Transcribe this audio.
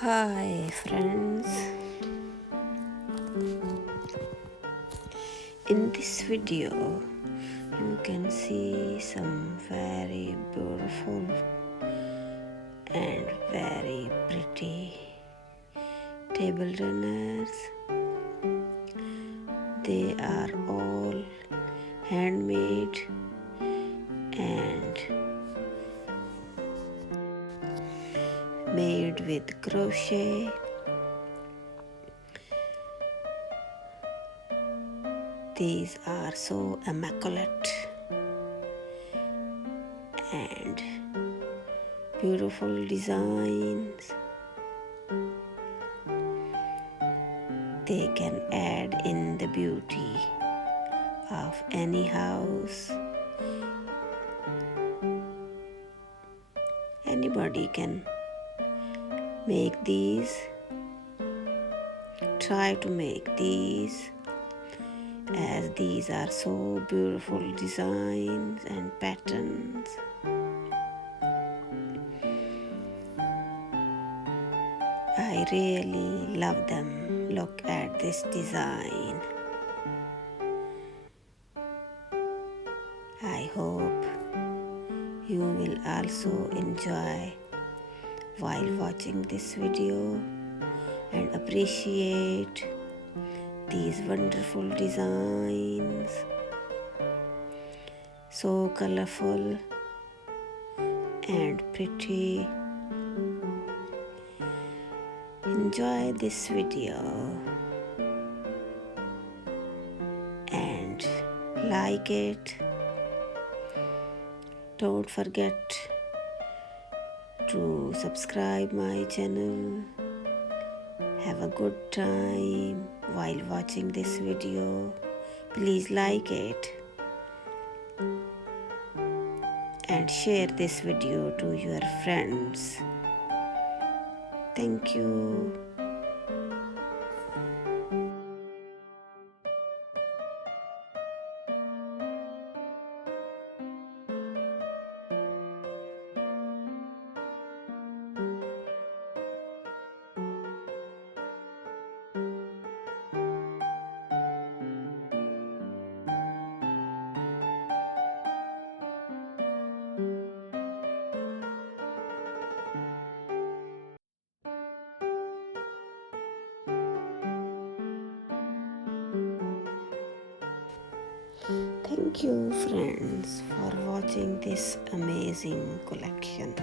Hi friends, in this video you can see some very beautiful and very pretty table runners. They are all handmade and made with crochet. These are so immaculate and beautiful designs. They can add in the beauty of any house. Anybody can make these. Try to make these, as these are so beautiful designs and patterns. I really love them. Look at this design. I hope you will also enjoy while watching this video and appreciate these wonderful designs, so colorful and pretty. Enjoy this video and like it. Don't forget to subscribe my channel. Have a good time while watching this video. Please like it and share this video to your friends. Thank you. Thank you friends for watching this amazing collection.